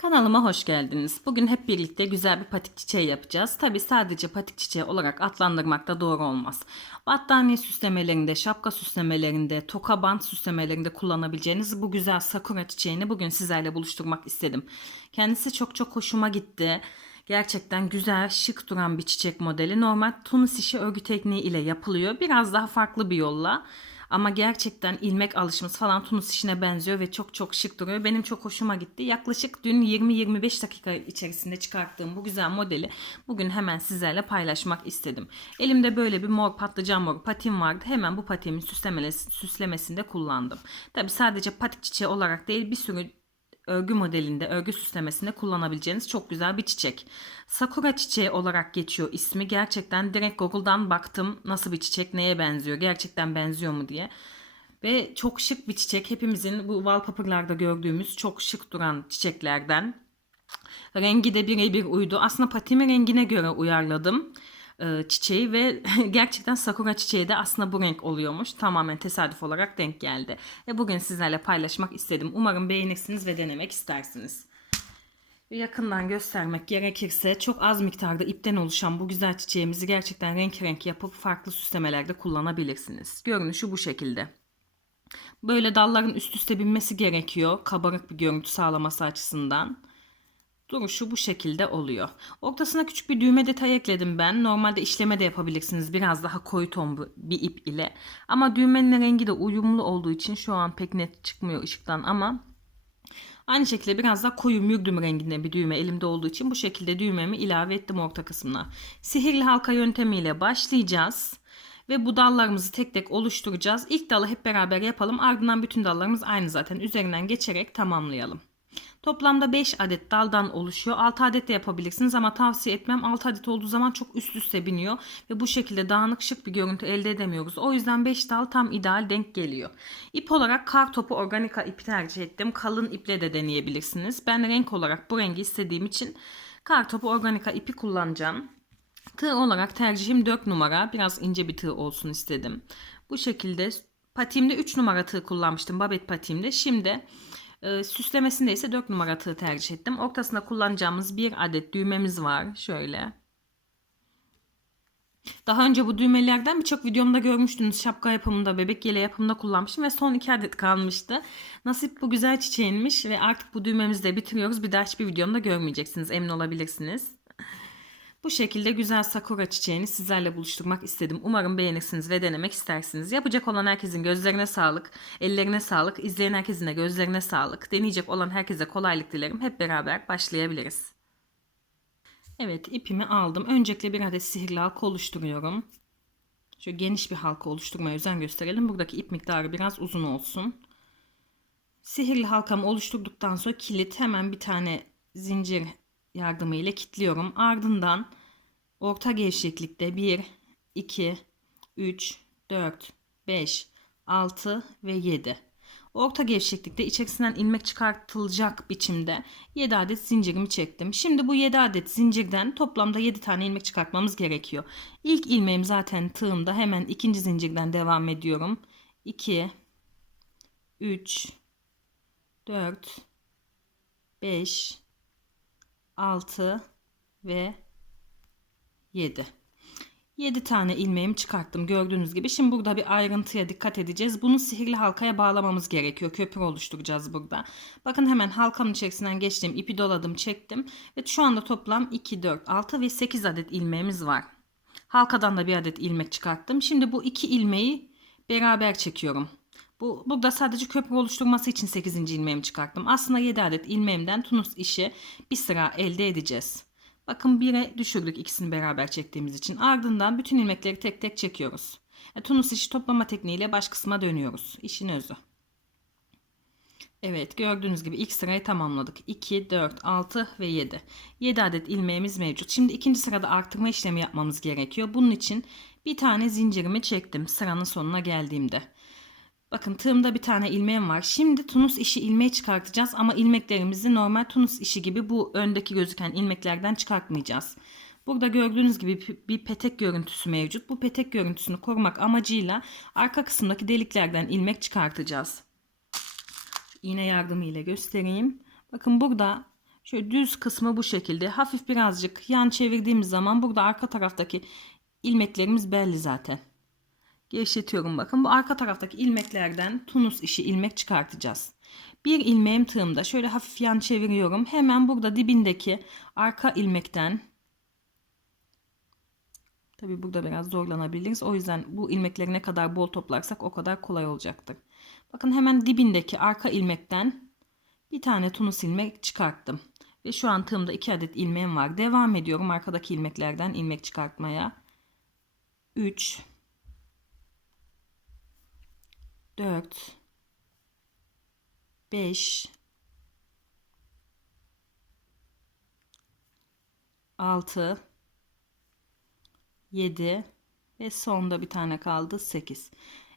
Kanalıma hoş geldiniz. Bugün hep birlikte güzel bir patik çiçeği yapacağız. Tabi sadece patik çiçeği olarak adlandırmak da doğru olmaz. Battaniye süslemelerinde, şapka süslemelerinde, toka bant süslemelerinde kullanabileceğiniz bu güzel sakura çiçeğini bugün sizlerle buluşturmak istedim. Kendisi çok çok hoşuma gitti. Gerçekten güzel, şık duran bir çiçek modeli. Normal tunus işi örgü tekniği ile yapılıyor. Biraz daha farklı bir yolla. Ama gerçekten ilmek alışımız falan Tunus işine benziyor ve çok çok şık duruyor. Benim çok hoşuma gitti. Yaklaşık dün 20-25 dakika içerisinde çıkarttığım bu güzel modeli bugün hemen sizlerle paylaşmak istedim. Elimde böyle bir mor patlıcan mor patim vardı. Hemen bu patimin süslemesi, süslemesinde kullandım. Tabi sadece patik çiçeği olarak değil bir sürü örgü modelinde, örgü süslemesinde kullanabileceğiniz çok güzel bir çiçek. Sakura çiçeği olarak geçiyor ismi. Gerçekten direkt Google'dan baktım nasıl bir çiçek, neye benziyor, gerçekten benziyor mu diye. Ve çok şık bir çiçek. Hepimizin bu wallpaper'larda gördüğümüz çok şık duran çiçeklerden. Rengi de birebir uydu. Aslında patimi rengine göre uyarladım e, çiçeği ve gerçekten sakura çiçeği de aslında bu renk oluyormuş. Tamamen tesadüf olarak denk geldi. Ve bugün sizlerle paylaşmak istedim. Umarım beğenirsiniz ve denemek istersiniz. Yakından göstermek gerekirse çok az miktarda ipten oluşan bu güzel çiçeğimizi gerçekten renk renk yapıp farklı süslemelerde kullanabilirsiniz. Görünüşü bu şekilde. Böyle dalların üst üste binmesi gerekiyor kabarık bir görüntü sağlaması açısından. Duruşu bu şekilde oluyor. Ortasına küçük bir düğme detayı ekledim ben. Normalde işleme de yapabilirsiniz biraz daha koyu ton bir ip ile. Ama düğmenin rengi de uyumlu olduğu için şu an pek net çıkmıyor ışıktan ama Aynı şekilde biraz daha koyu mürdüm renginde bir düğme elimde olduğu için bu şekilde düğmemi ilave ettim orta kısmına. Sihirli halka yöntemiyle başlayacağız. Ve bu dallarımızı tek tek oluşturacağız. İlk dalı hep beraber yapalım. Ardından bütün dallarımız aynı zaten. Üzerinden geçerek tamamlayalım. Toplamda 5 adet daldan oluşuyor. 6 adet de yapabilirsiniz ama tavsiye etmem. 6 adet olduğu zaman çok üst üste biniyor ve bu şekilde dağınık şık bir görüntü elde edemiyoruz. O yüzden 5 dal tam ideal denk geliyor. İp olarak kar topu organika ipi tercih ettim. Kalın iple de deneyebilirsiniz. Ben renk olarak bu rengi istediğim için kar topu organika ipi kullanacağım. Tığ olarak tercihim 4 numara. Biraz ince bir tığ olsun istedim. Bu şekilde patiğimde 3 numara tığ kullanmıştım. Babet patiğimde. Şimdi e, süslemesinde ise 4 numara tığ tercih ettim. Ortasında kullanacağımız bir adet düğmemiz var. Şöyle. Daha önce bu düğmelerden birçok videomda görmüştünüz. Şapka yapımında, bebek yele yapımında kullanmıştım ve son iki adet kalmıştı. Nasip bu güzel çiçeğinmiş ve artık bu düğmemizi de bitiriyoruz. Bir daha hiçbir videomda görmeyeceksiniz. Emin olabilirsiniz. Bu şekilde güzel sakura çiçeğini sizlerle buluşturmak istedim. Umarım beğenirsiniz ve denemek istersiniz. Yapacak olan herkesin gözlerine sağlık, ellerine sağlık, izleyen herkesin de gözlerine sağlık. Deneyecek olan herkese kolaylık dilerim. Hep beraber başlayabiliriz. Evet ipimi aldım. Öncelikle bir adet sihirli halka oluşturuyorum. Şöyle geniş bir halka oluşturmaya özen gösterelim. Buradaki ip miktarı biraz uzun olsun. Sihirli halkamı oluşturduktan sonra kilit hemen bir tane zincir yardımıyla kilitliyorum. Ardından orta gevşeklikte 1, 2, 3, 4, 5, 6 ve 7. Orta gevşeklikte içerisinden ilmek çıkartılacak biçimde 7 adet zincirimi çektim. Şimdi bu 7 adet zincirden toplamda 7 tane ilmek çıkartmamız gerekiyor. İlk ilmeğim zaten tığımda hemen ikinci zincirden devam ediyorum. 2 3 4 5 6 ve 7. 7 tane ilmeğimi çıkarttım gördüğünüz gibi. Şimdi burada bir ayrıntıya dikkat edeceğiz. Bunu sihirli halkaya bağlamamız gerekiyor. Köprü oluşturacağız burada. Bakın hemen halkanın içerisinden geçtim. ipi doladım çektim. Ve şu anda toplam 2, 4, 6 ve 8 adet ilmeğimiz var. Halkadan da bir adet ilmek çıkarttım. Şimdi bu iki ilmeği beraber çekiyorum. Bu, burada sadece köprü oluşturması için 8. ilmeğimi çıkarttım. Aslında 7 adet ilmeğimden tunus işi bir sıra elde edeceğiz. Bakın 1'e düşürdük ikisini beraber çektiğimiz için. Ardından bütün ilmekleri tek tek çekiyoruz. E, tunus işi toplama tekniğiyle baş kısma dönüyoruz. İşin özü. Evet gördüğünüz gibi ilk sırayı tamamladık. 2, 4, 6 ve 7. 7 adet ilmeğimiz mevcut. Şimdi ikinci sırada arttırma işlemi yapmamız gerekiyor. Bunun için bir tane zincirimi çektim sıranın sonuna geldiğimde. Bakın tığımda bir tane ilmeğim var. Şimdi tunus işi ilmeği çıkartacağız ama ilmeklerimizi normal tunus işi gibi bu öndeki gözüken ilmeklerden çıkartmayacağız. Burada gördüğünüz gibi bir petek görüntüsü mevcut. Bu petek görüntüsünü korumak amacıyla arka kısımdaki deliklerden ilmek çıkartacağız. İğne yardımıyla göstereyim. Bakın burada Şöyle düz kısmı bu şekilde. Hafif birazcık yan çevirdiğimiz zaman burada arka taraftaki ilmeklerimiz belli zaten. Gevşetiyorum bakın. Bu arka taraftaki ilmeklerden tunus işi ilmek çıkartacağız. Bir ilmeğim tığımda. Şöyle hafif yan çeviriyorum. Hemen burada dibindeki arka ilmekten Tabi burada biraz zorlanabiliriz. O yüzden bu ilmekleri ne kadar bol toplarsak o kadar kolay olacaktır. Bakın hemen dibindeki arka ilmekten bir tane tunus ilmek çıkarttım. Ve şu an tığımda 2 adet ilmeğim var. Devam ediyorum arkadaki ilmeklerden ilmek çıkartmaya. 3 4 5 6 7 ve sonda bir tane kaldı 8.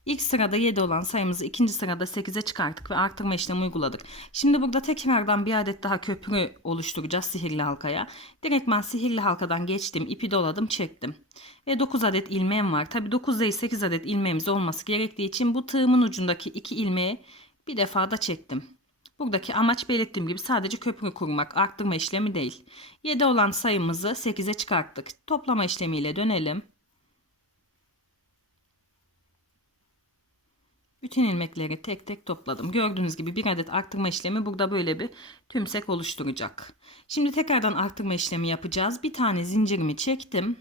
İlk sırada 7 olan sayımızı ikinci sırada 8'e çıkarttık ve arttırma işlemi uyguladık. Şimdi burada tekrardan bir adet daha köprü oluşturacağız sihirli halkaya. Direktman sihirli halkadan geçtim, ipi doladım, çektim. Ve 9 adet ilmeğim var. Tabi 9 değil 8 adet ilmeğimiz olması gerektiği için bu tığımın ucundaki 2 ilmeği bir defa da çektim. Buradaki amaç belirttiğim gibi sadece köprü kurmak, arttırma işlemi değil. 7 olan sayımızı 8'e çıkarttık. Toplama işlemiyle dönelim. Bütün ilmekleri tek tek topladım. Gördüğünüz gibi bir adet arttırma işlemi burada böyle bir tümsek oluşturacak. Şimdi tekrardan arttırma işlemi yapacağız. Bir tane zincirimi çektim.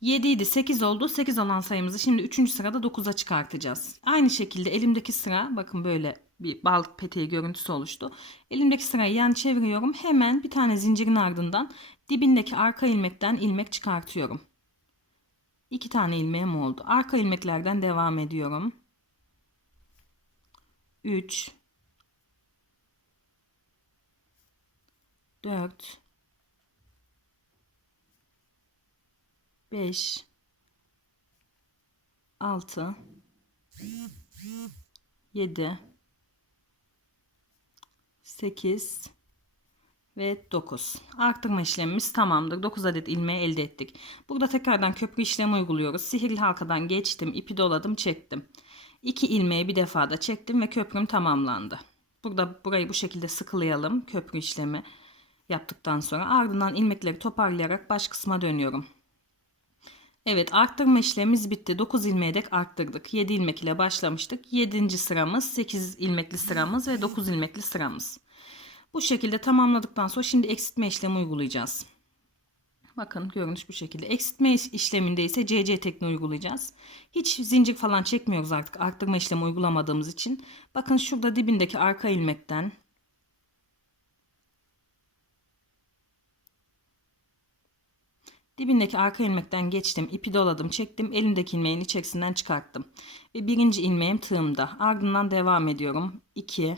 7 idi 8 oldu. 8 olan sayımızı şimdi 3. sırada 9'a çıkartacağız. Aynı şekilde elimdeki sıra bakın böyle bir bal peteği görüntüsü oluştu. Elimdeki sırayı yan çeviriyorum. Hemen bir tane zincirin ardından dibindeki arka ilmekten ilmek çıkartıyorum. 2 tane ilmeğim oldu. Arka ilmeklerden devam ediyorum. 3 4 5 6 7 8 ve 9. Arttırma işlemimiz tamamdır. 9 adet ilmeği elde ettik. Burada tekrardan köprü işlemi uyguluyoruz. Sihirli halkadan geçtim, ipi doladım, çektim. 2 ilmeği bir defada çektim ve köprüm tamamlandı. Burada burayı bu şekilde sıkılayalım köprü işlemi yaptıktan sonra ardından ilmekleri toparlayarak baş kısma dönüyorum. Evet arttırma işlemimiz bitti. 9 ilmeğe dek arttırdık. 7 ilmek ile başlamıştık. 7. sıramız 8 ilmekli sıramız ve 9 ilmekli sıramız. Bu şekilde tamamladıktan sonra şimdi eksiltme işlemi uygulayacağız. Bakın görünüş bu şekilde. Eksiltme işleminde ise CC tekniği uygulayacağız. Hiç zincir falan çekmiyoruz artık arttırma işlemi uygulamadığımız için. Bakın şurada dibindeki arka ilmekten Dibindeki arka ilmekten geçtim, ipi doladım, çektim, elimdeki ilmeğin içerisinden çıkarttım. Ve birinci ilmeğim tığımda. Ardından devam ediyorum. 2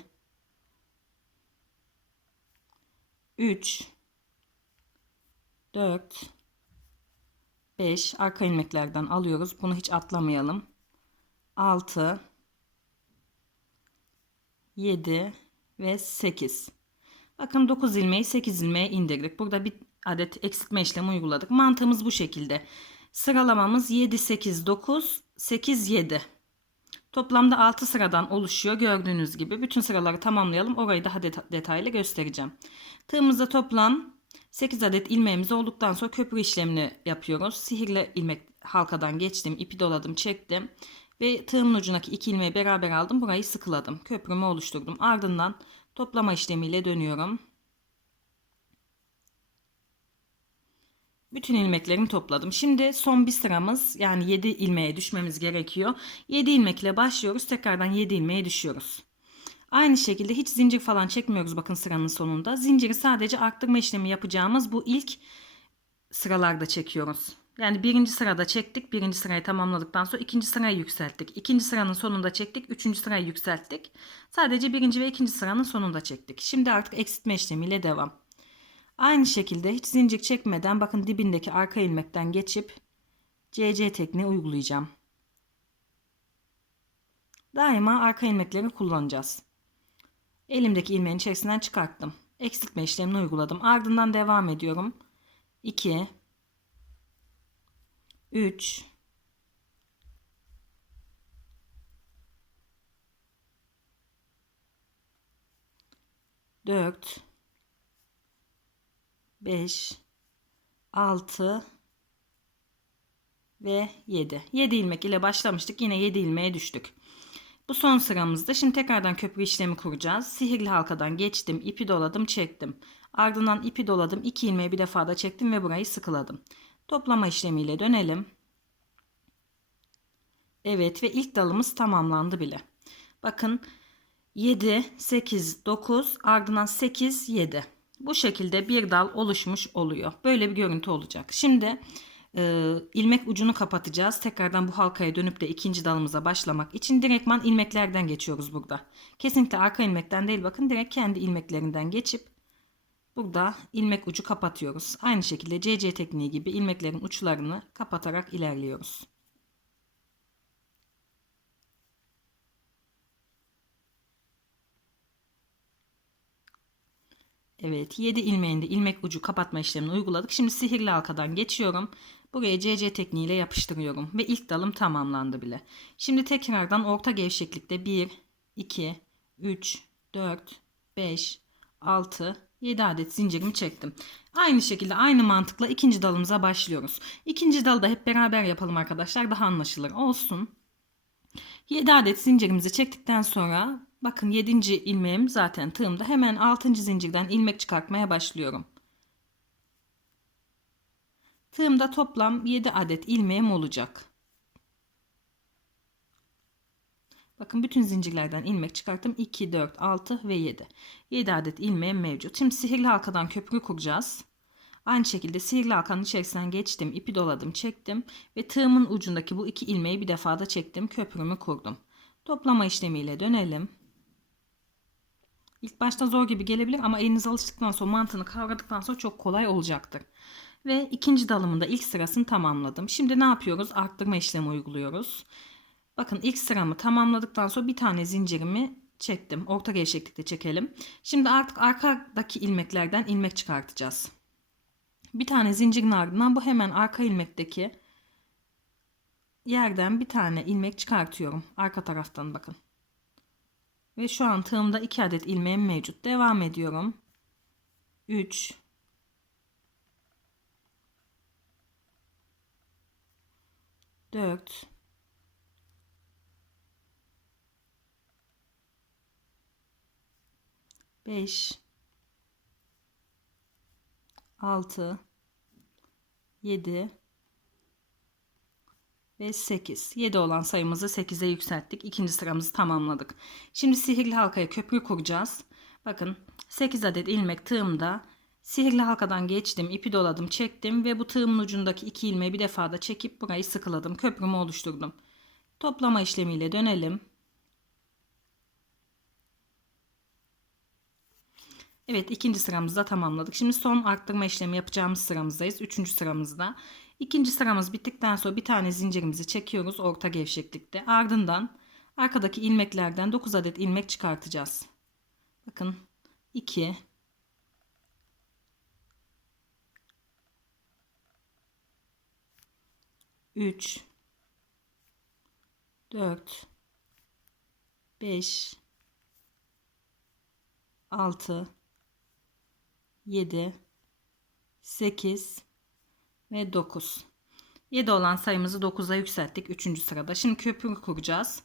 3 4 5 arka ilmeklerden alıyoruz. Bunu hiç atlamayalım. 6 7 ve 8. Bakın 9 ilmeği 8 ilmeğe indirdik. Burada bir adet eksiltme işlemi uyguladık. Mantığımız bu şekilde. Sıralamamız 7 8 9 8 7. Toplamda 6 sıradan oluşuyor gördüğünüz gibi. Bütün sıraları tamamlayalım. Orayı daha detaylı göstereceğim. Tığımızda toplam 8 adet ilmeğimiz olduktan sonra köprü işlemini yapıyoruz. Sihirli ilmek halkadan geçtim, ipi doladım, çektim ve tığımın ucundaki iki ilmeği beraber aldım. Burayı sıkıladım. Köprümü oluşturdum. Ardından toplama işlemiyle dönüyorum. Bütün ilmeklerimi topladım. Şimdi son bir sıramız yani 7 ilmeğe düşmemiz gerekiyor. 7 ilmek ile başlıyoruz. Tekrardan 7 ilmeğe düşüyoruz. Aynı şekilde hiç zincir falan çekmiyoruz bakın sıranın sonunda. Zinciri sadece arttırma işlemi yapacağımız bu ilk sıralarda çekiyoruz. Yani birinci sırada çektik. Birinci sırayı tamamladıktan sonra ikinci sırayı yükselttik. İkinci sıranın sonunda çektik. Üçüncü sırayı yükselttik. Sadece birinci ve ikinci sıranın sonunda çektik. Şimdi artık eksiltme işlemiyle devam. Aynı şekilde hiç zincir çekmeden bakın dibindeki arka ilmekten geçip CC tekniği uygulayacağım. Daima arka ilmekleri kullanacağız. Elimdeki ilmeğin içerisinden çıkarttım. Eksiltme işlemini uyguladım. Ardından devam ediyorum. 2 3 4 5 6 ve 7. 7 ilmek ile başlamıştık. Yine 7 ilmeğe düştük. Bu son sıramızda. Şimdi tekrardan köprü işlemi kuracağız. Sihirli halkadan geçtim. ipi doladım, çektim. Ardından ipi doladım. 2 ilmeği bir defa da çektim ve burayı sıkıladım. Toplama işlemiyle dönelim. Evet ve ilk dalımız tamamlandı bile. Bakın 7, 8, 9 ardından 8, 7. Bu şekilde bir dal oluşmuş oluyor. Böyle bir görüntü olacak. Şimdi e, ilmek ucunu kapatacağız. Tekrardan bu halkaya dönüp de ikinci dalımıza başlamak için direktman ilmeklerden geçiyoruz burada. Kesinlikle arka ilmekten değil bakın direkt kendi ilmeklerinden geçip burada ilmek ucu kapatıyoruz. Aynı şekilde CC tekniği gibi ilmeklerin uçlarını kapatarak ilerliyoruz. Evet 7 ilmeğinde ilmek ucu kapatma işlemini uyguladık. Şimdi sihirli halkadan geçiyorum. Buraya CC tekniğiyle yapıştırıyorum. Ve ilk dalım tamamlandı bile. Şimdi tekrardan orta gevşeklikte 1, 2, 3, 4, 5, 6, 7 adet zincirimi çektim. Aynı şekilde aynı mantıkla ikinci dalımıza başlıyoruz. İkinci dalı da hep beraber yapalım arkadaşlar. Daha anlaşılır olsun. 7 adet zincirimizi çektikten sonra bakın 7. ilmeğim zaten tığımda hemen 6. zincirden ilmek çıkartmaya başlıyorum. Tığımda toplam 7 adet ilmeğim olacak. Bakın bütün zincirlerden ilmek çıkarttım. 2, 4, 6 ve 7. 7 adet ilmeğim mevcut. Şimdi sihirli halkadan köprü kuracağız. Aynı şekilde sihirli halkanın içerisinden geçtim. ipi doladım, çektim ve tığımın ucundaki bu iki ilmeği bir defada çektim. Köprümü kurdum. Toplama işlemiyle dönelim. İlk başta zor gibi gelebilir ama eliniz alıştıktan sonra mantığını kavradıktan sonra çok kolay olacaktır. Ve ikinci dalımında ilk sırasını tamamladım. Şimdi ne yapıyoruz? Arttırma işlemi uyguluyoruz. Bakın ilk sıramı tamamladıktan sonra bir tane zincirimi çektim. Orta gevşeklikte çekelim. Şimdi artık arkadaki ilmeklerden ilmek çıkartacağız. Bir tane zincirin ardından bu hemen arka ilmekteki yerden bir tane ilmek çıkartıyorum. Arka taraftan bakın. Ve şu an tığımda 2 adet ilmeğim mevcut. Devam ediyorum. 3 4 5 6 7 ve 8. 7 olan sayımızı 8'e yükselttik. İkinci sıramızı tamamladık. Şimdi sihirli halkaya köprü kuracağız. Bakın 8 adet ilmek tığımda sihirli halkadan geçtim, ipi doladım, çektim ve bu tığımın ucundaki iki ilmeği bir defada çekip burayı sıkıladım. Köprümü oluşturdum. Toplama işlemiyle dönelim. Evet ikinci sıramızda tamamladık. Şimdi son arttırma işlemi yapacağımız sıramızdayız. Üçüncü sıramızda. İkinci sıramız bittikten sonra bir tane zincirimizi çekiyoruz orta gevşeklikte. Ardından arkadaki ilmeklerden 9 adet ilmek çıkartacağız. Bakın 2 3 4 5 6 7 8 ve 9. 7 olan sayımızı 9'a yükselttik 3. sırada. Şimdi köprü kuracağız.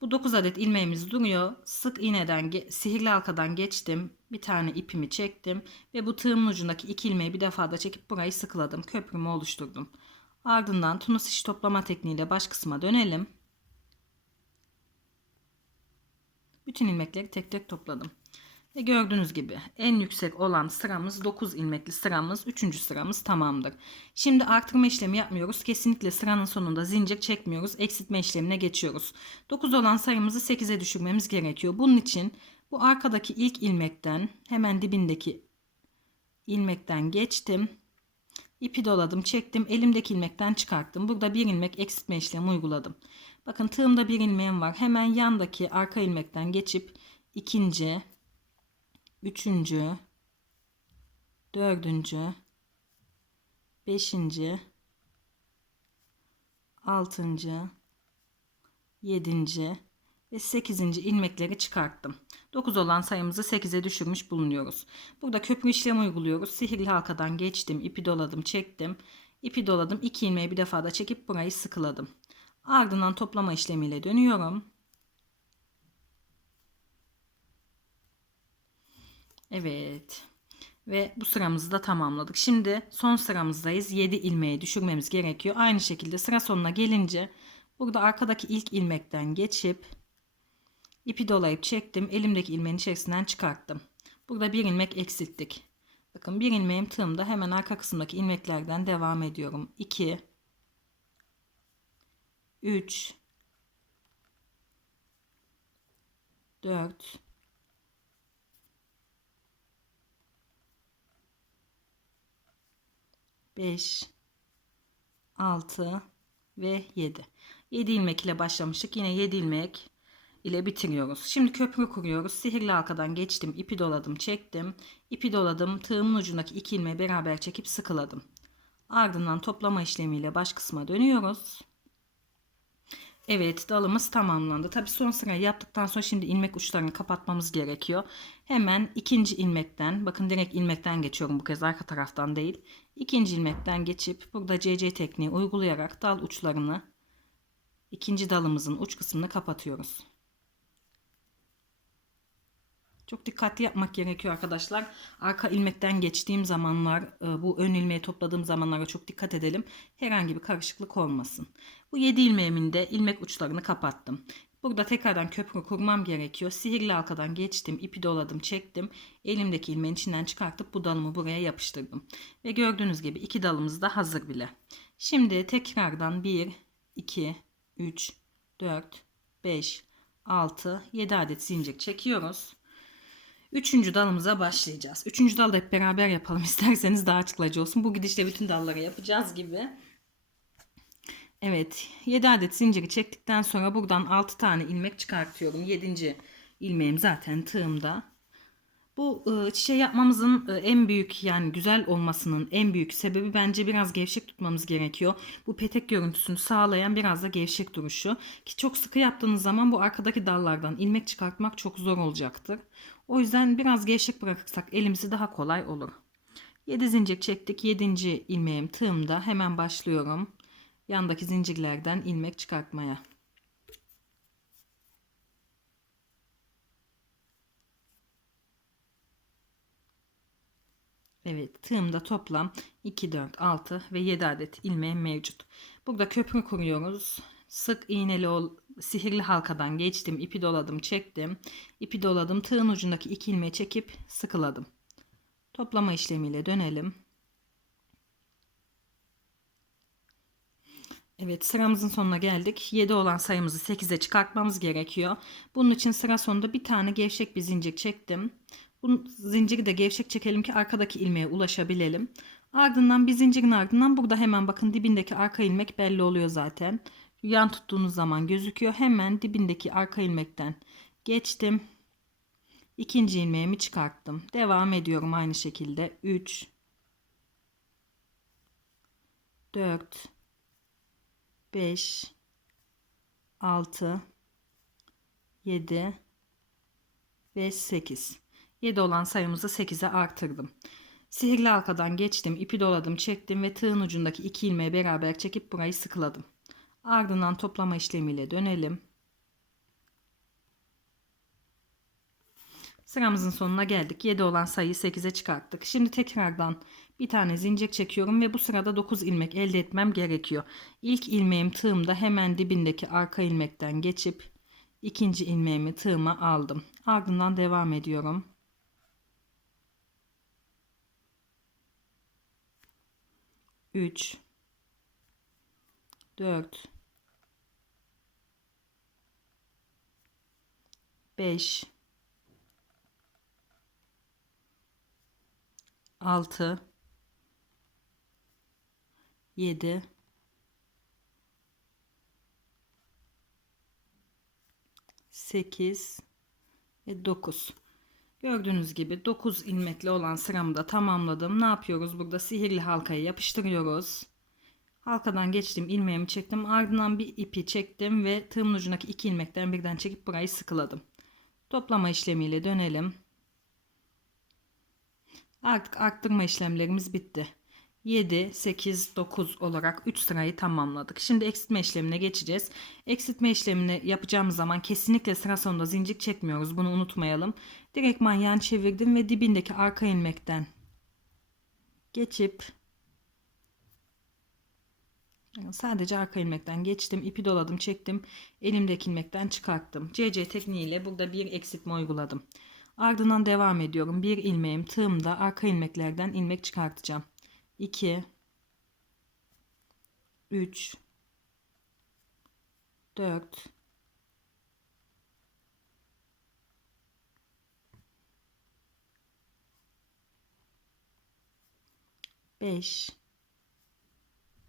Bu 9 adet ilmeğimiz duruyor. Sık iğneden sihirli halkadan geçtim. Bir tane ipimi çektim ve bu tığımın ucundaki iki ilmeği bir defada çekip burayı sıkıladım. Köprümü oluşturdum. Ardından tunus iş toplama tekniğiyle baş kısma dönelim. Bütün ilmekleri tek tek topladım. Ve gördüğünüz gibi en yüksek olan sıramız 9 ilmekli sıramız 3. sıramız tamamdır. Şimdi artırma işlemi yapmıyoruz. Kesinlikle sıranın sonunda zincir çekmiyoruz. Eksiltme işlemine geçiyoruz. 9 olan sayımızı 8'e düşürmemiz gerekiyor. Bunun için bu arkadaki ilk ilmekten hemen dibindeki ilmekten geçtim. İpi doladım, çektim, elimdeki ilmekten çıkarttım. Burada bir ilmek eksiltme işlemi uyguladım. Bakın tığımda bir ilmeğim var. Hemen yandaki arka ilmekten geçip ikinci, üçüncü, dördüncü, beşinci, altıncı, yedinci ve 8. ilmekleri çıkarttım. 9 olan sayımızı 8'e düşürmüş bulunuyoruz. Burada köprü işlemi uyguluyoruz. Sihirli halkadan geçtim, ipi doladım, çektim. İpi doladım, 2 ilmeği bir defa da çekip burayı sıkıladım. Ardından toplama işlemiyle dönüyorum. Evet. Ve bu sıramızı da tamamladık. Şimdi son sıramızdayız. 7 ilmeği düşürmemiz gerekiyor. Aynı şekilde sıra sonuna gelince burada arkadaki ilk ilmekten geçip ipi dolayıp çektim. Elimdeki ilmeğin içerisinden çıkarttım. Burada bir ilmek eksilttik. Bakın bir ilmeğim tığımda hemen arka kısımdaki ilmeklerden devam ediyorum. 2 3 4 5 6 ve 7. 7 ilmek ile başlamıştık. Yine 7 ilmek ile bitiriyoruz. Şimdi köprü kuruyoruz. Sihirli halkadan geçtim. ipi doladım, çektim. İpi doladım. Tığımın ucundaki 2 ilmeği beraber çekip sıkıladım. Ardından toplama işlemiyle baş kısma dönüyoruz. Evet dalımız tamamlandı. Tabi son sırayı yaptıktan sonra şimdi ilmek uçlarını kapatmamız gerekiyor. Hemen ikinci ilmekten bakın direkt ilmekten geçiyorum bu kez arka taraftan değil. İkinci ilmekten geçip burada CC tekniği uygulayarak dal uçlarını ikinci dalımızın uç kısmını kapatıyoruz. Çok dikkatli yapmak gerekiyor arkadaşlar. Arka ilmekten geçtiğim zamanlar e, bu ön ilmeği topladığım zamanlara çok dikkat edelim. Herhangi bir karışıklık olmasın. Bu 7 ilmeğimin de ilmek uçlarını kapattım. Burada tekrardan köprü kurmam gerekiyor. Sihirli halkadan geçtim, ipi doladım, çektim. Elimdeki ilmeğin içinden çıkartıp bu dalımı buraya yapıştırdım. Ve gördüğünüz gibi iki dalımız da hazır bile. Şimdi tekrardan 1, 2, 3, 4, 5, 6, 7 adet zincir çekiyoruz. Üçüncü dalımıza başlayacağız. Üçüncü dalı hep beraber yapalım isterseniz daha açıklayıcı olsun. Bu gidişle bütün dalları yapacağız gibi. Evet 7 adet zinciri çektikten sonra buradan 6 tane ilmek çıkartıyorum. 7. ilmeğim zaten tığımda. Bu e, çiçeği yapmamızın e, en büyük yani güzel olmasının en büyük sebebi bence biraz gevşek tutmamız gerekiyor. Bu petek görüntüsünü sağlayan biraz da gevşek duruşu. Ki çok sıkı yaptığınız zaman bu arkadaki dallardan ilmek çıkartmak çok zor olacaktır. O yüzden biraz gevşek bırakırsak elimizi daha kolay olur. 7 zincir çektik. 7. ilmeğim tığımda. Hemen başlıyorum. Yandaki zincirlerden ilmek çıkartmaya. Evet tığımda toplam 2, 4, 6 ve 7 adet ilmeğim mevcut. Burada köprü kuruyoruz. Sık iğneli ol, sihirli halkadan geçtim. ipi doladım çektim. ipi doladım. Tığın ucundaki iki ilmeği çekip sıkıladım. Toplama işlemiyle dönelim. Evet sıramızın sonuna geldik. 7 olan sayımızı 8'e çıkartmamız gerekiyor. Bunun için sıra sonunda bir tane gevşek bir zincir çektim. Bu zinciri de gevşek çekelim ki arkadaki ilmeğe ulaşabilelim. Ardından bir zincirin ardından burada hemen bakın dibindeki arka ilmek belli oluyor zaten. Yan tuttuğunuz zaman gözüküyor. Hemen dibindeki arka ilmekten geçtim. İkinci ilmeğimi çıkarttım. Devam ediyorum aynı şekilde. 3 4 5 6 7 ve 8 7 olan sayımızı 8'e artırdım. Sihirli halkadan geçtim, ipi doladım, çektim ve tığın ucundaki iki ilmeği beraber çekip burayı sıkıladım. Ardından toplama işlemiyle dönelim. Sıramızın sonuna geldik. 7 olan sayıyı 8'e çıkarttık. Şimdi tekrardan bir tane zincir çekiyorum ve bu sırada 9 ilmek elde etmem gerekiyor. İlk ilmeğim tığımda hemen dibindeki arka ilmekten geçip ikinci ilmeğimi tığıma aldım. Ardından devam ediyorum. 3 4 5 6 7 8 ve 9 Gördüğünüz gibi 9 ilmekli olan sıramı da tamamladım. Ne yapıyoruz? Burada sihirli halkayı yapıştırıyoruz. Halkadan geçtim ilmeğimi çektim. Ardından bir ipi çektim ve tığımın ucundaki iki ilmekten birden çekip burayı sıkıladım. Toplama işlemiyle dönelim. Artık arttırma işlemlerimiz bitti. 7, 8, 9 olarak 3 sırayı tamamladık. Şimdi eksiltme işlemine geçeceğiz. Eksiltme işlemini yapacağımız zaman kesinlikle sıra sonunda zincir çekmiyoruz. Bunu unutmayalım. Direktman yan çevirdim ve dibindeki arka ilmekten geçip sadece arka ilmekten geçtim. ipi doladım, çektim. Elimdeki ilmekten çıkarttım. CC tekniğiyle burada bir eksiltme uyguladım. Ardından devam ediyorum. Bir ilmeğim tığımda arka ilmeklerden ilmek çıkartacağım. 2 3 4 5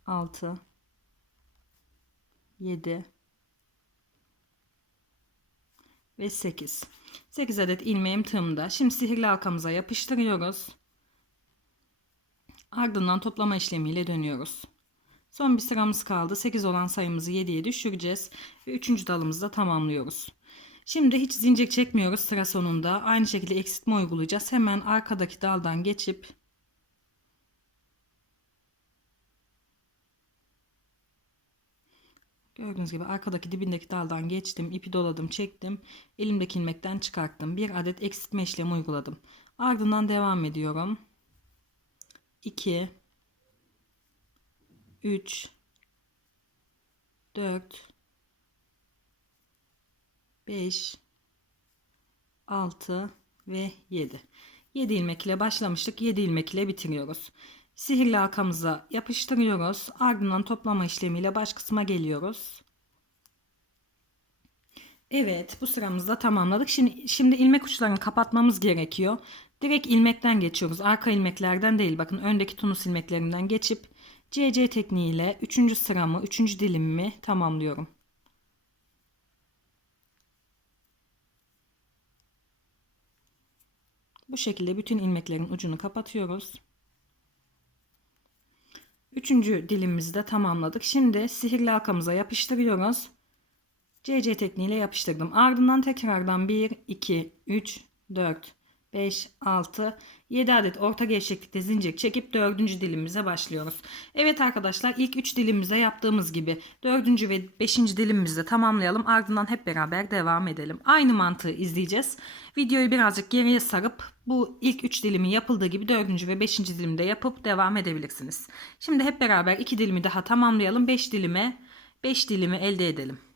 6 7 ve 8 8 adet ilmeğim tığımda şimdi sihirli halkamıza yapıştırıyoruz Ardından toplama işlemiyle dönüyoruz. Son bir sıramız kaldı. 8 olan sayımızı 7'ye düşüreceğiz. Ve 3. dalımızı da tamamlıyoruz. Şimdi hiç zincir çekmiyoruz sıra sonunda. Aynı şekilde eksiltme uygulayacağız. Hemen arkadaki daldan geçip Gördüğünüz gibi arkadaki dibindeki daldan geçtim. ipi doladım, çektim. Elimdeki ilmekten çıkarttım. Bir adet eksiltme işlemi uyguladım. Ardından devam ediyorum. 2 3 4 5 6 ve 7 7 ilmek ile başlamıştık 7 ilmek ile bitiriyoruz sihirli halkamıza yapıştırıyoruz ardından toplama işlemiyle baş kısma geliyoruz Evet bu sıramızda tamamladık şimdi, şimdi ilmek uçlarını kapatmamız gerekiyor Direkt ilmekten geçiyoruz. Arka ilmeklerden değil. Bakın öndeki tunus ilmeklerinden geçip CC tekniğiyle 3. sıramı, 3. dilimimi tamamlıyorum. Bu şekilde bütün ilmeklerin ucunu kapatıyoruz. Üçüncü dilimimizi de tamamladık. Şimdi sihirli halkamıza yapıştırıyoruz. CC tekniğiyle yapıştırdım. Ardından tekrardan 1, 2, 3, 4, 5, 6, 7 adet orta gevşeklikte zincir çekip 4. dilimimize başlıyoruz. Evet arkadaşlar ilk 3 dilimimize yaptığımız gibi 4. ve 5. dilimimizi tamamlayalım. Ardından hep beraber devam edelim. Aynı mantığı izleyeceğiz. Videoyu birazcık geriye sarıp bu ilk 3 dilimi yapıldığı gibi 4. ve 5. dilimde yapıp devam edebilirsiniz. Şimdi hep beraber 2 dilimi daha tamamlayalım. 5 dilime 5 dilimi elde edelim.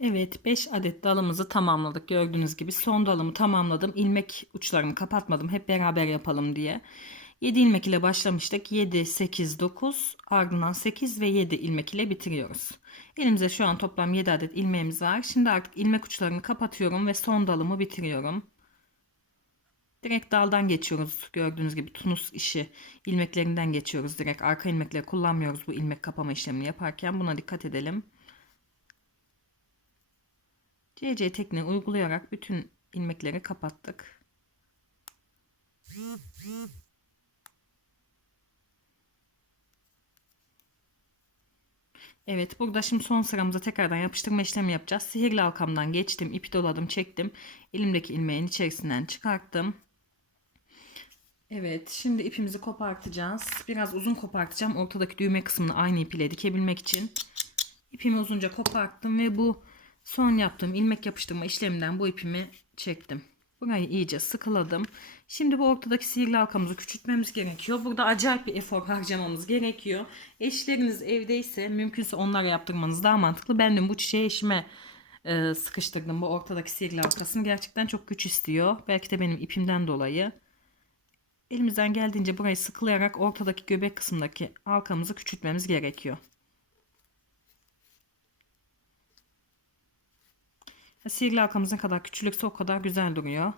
Evet 5 adet dalımızı tamamladık gördüğünüz gibi. Son dalımı tamamladım. İlmek uçlarını kapatmadım. Hep beraber yapalım diye. 7 ilmek ile başlamıştık. 7 8 9 ardından 8 ve 7 ilmek ile bitiriyoruz. Elimizde şu an toplam 7 adet ilmeğimiz var. Şimdi artık ilmek uçlarını kapatıyorum ve son dalımı bitiriyorum. Direkt daldan geçiyoruz. Gördüğünüz gibi tunus işi ilmeklerinden geçiyoruz. Direkt arka ilmekleri kullanmıyoruz bu ilmek kapama işlemini yaparken. Buna dikkat edelim CC tekniği uygulayarak bütün ilmekleri kapattık. Evet burada şimdi son sıramıza tekrardan yapıştırma işlemi yapacağız. Sihirli halkamdan geçtim. ipi doladım çektim. Elimdeki ilmeğin içerisinden çıkarttım. Evet şimdi ipimizi kopartacağız. Biraz uzun kopartacağım. Ortadaki düğme kısmını aynı ip ile dikebilmek için. İpimi uzunca koparttım ve bu Son yaptığım ilmek yapıştırma işleminden bu ipimi çektim. Burayı iyice sıkıladım. Şimdi bu ortadaki sihirli halkamızı küçültmemiz gerekiyor. Burada acayip bir efor harcamamız gerekiyor. Eşleriniz evdeyse mümkünse onlara yaptırmanız daha mantıklı. Ben de bu çiçeği eşime e, sıkıştırdım. Bu ortadaki sihirli halkasını gerçekten çok güç istiyor. Belki de benim ipimden dolayı. Elimizden geldiğince burayı sıkılayarak ortadaki göbek kısmındaki halkamızı küçültmemiz gerekiyor. Sihirli halkamız ne kadar küçülükse o kadar güzel duruyor.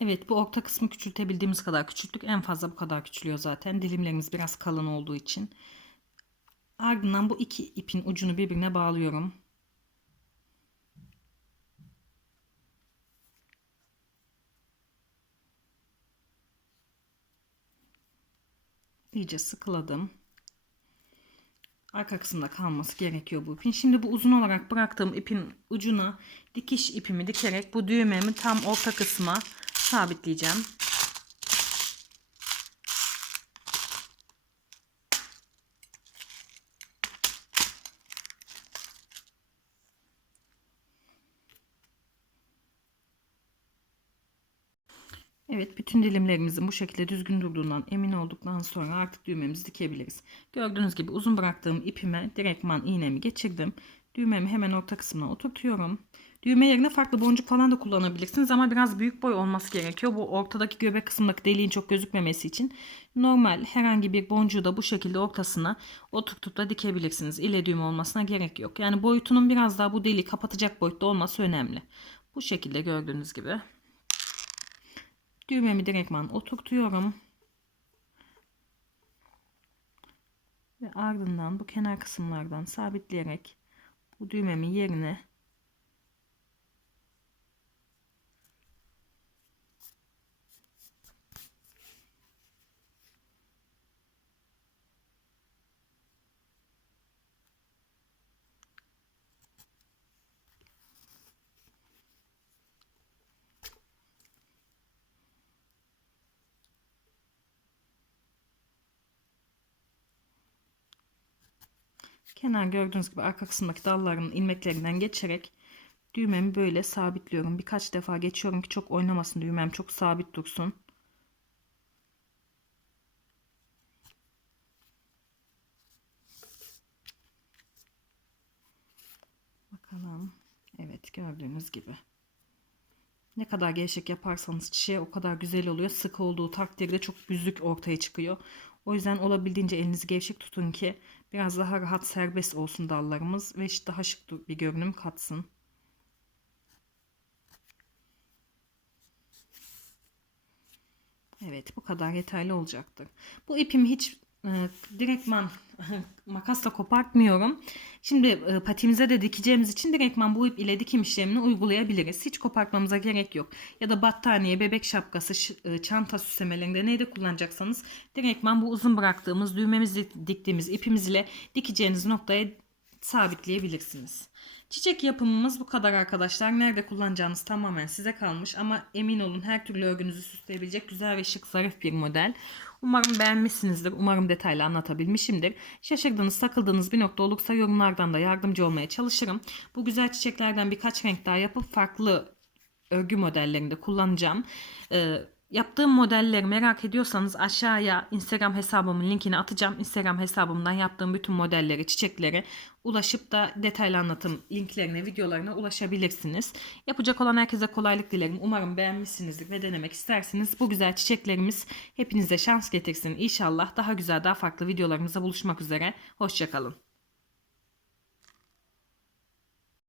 Evet bu orta kısmı küçültebildiğimiz kadar küçülttük. En fazla bu kadar küçülüyor zaten. Dilimlerimiz biraz kalın olduğu için. Ardından bu iki ipin ucunu birbirine bağlıyorum. iyice sıkıladım. Arka kısımda kalması gerekiyor bu ipin. Şimdi bu uzun olarak bıraktığım ipin ucuna dikiş ipimi dikerek bu düğmemi tam orta kısma sabitleyeceğim. Evet bütün dilimlerimizin bu şekilde düzgün durduğundan emin olduktan sonra artık düğmemizi dikebiliriz. Gördüğünüz gibi uzun bıraktığım ipime direktman iğnemi geçirdim. Düğmemi hemen orta kısmına oturtuyorum. Düğme yerine farklı boncuk falan da kullanabilirsiniz ama biraz büyük boy olması gerekiyor. Bu ortadaki göbek kısmındaki deliğin çok gözükmemesi için normal herhangi bir boncuğu da bu şekilde ortasına oturtup da dikebilirsiniz. İle düğme olmasına gerek yok. Yani boyutunun biraz daha bu deliği kapatacak boyutta olması önemli. Bu şekilde gördüğünüz gibi. Düğmemi direktman oturtuyorum. Ve ardından bu kenar kısımlardan sabitleyerek bu düğmemin yerine kenar gördüğünüz gibi arka kısımdaki dalların ilmeklerinden geçerek düğmemi böyle sabitliyorum. Birkaç defa geçiyorum ki çok oynamasın düğmem çok sabit dursun. Bakalım. Evet gördüğünüz gibi. Ne kadar gevşek yaparsanız çiçeği o kadar güzel oluyor. Sık olduğu takdirde çok büzük ortaya çıkıyor. O yüzden olabildiğince elinizi gevşek tutun ki biraz daha rahat serbest olsun dallarımız ve daha şık bir görünüm katsın. Evet bu kadar yeterli olacaktır. Bu ipimi hiç direktman makasla kopartmıyorum. Şimdi e, patiğimize de dikeceğimiz için direktman bu ip ile dikim işlemini uygulayabiliriz. Hiç kopartmamıza gerek yok. Ya da battaniye, bebek şapkası, e, çanta süslemelerinde neyde kullanacaksanız direktman bu uzun bıraktığımız düğmemizi diktiğimiz ipimiz ile dikeceğiniz noktaya sabitleyebilirsiniz. Çiçek yapımımız bu kadar arkadaşlar. Nerede kullanacağınız tamamen size kalmış ama emin olun her türlü örgünüzü süsleyebilecek güzel ve şık zarif bir model. Umarım beğenmişsinizdir. Umarım detaylı anlatabilmişimdir. Şaşırdığınız, takıldığınız bir nokta olursa yorumlardan da yardımcı olmaya çalışırım. Bu güzel çiçeklerden birkaç renk daha yapıp farklı örgü modellerinde kullanacağım. Ee, yaptığım modelleri merak ediyorsanız aşağıya Instagram hesabımın linkini atacağım. Instagram hesabımdan yaptığım bütün modelleri, çiçekleri ulaşıp da detaylı anlatım linklerine, videolarına ulaşabilirsiniz. Yapacak olan herkese kolaylık dilerim. Umarım beğenmişsinizdir ve denemek istersiniz. Bu güzel çiçeklerimiz hepinize şans getirsin. İnşallah daha güzel, daha farklı videolarımızda buluşmak üzere. Hoşçakalın.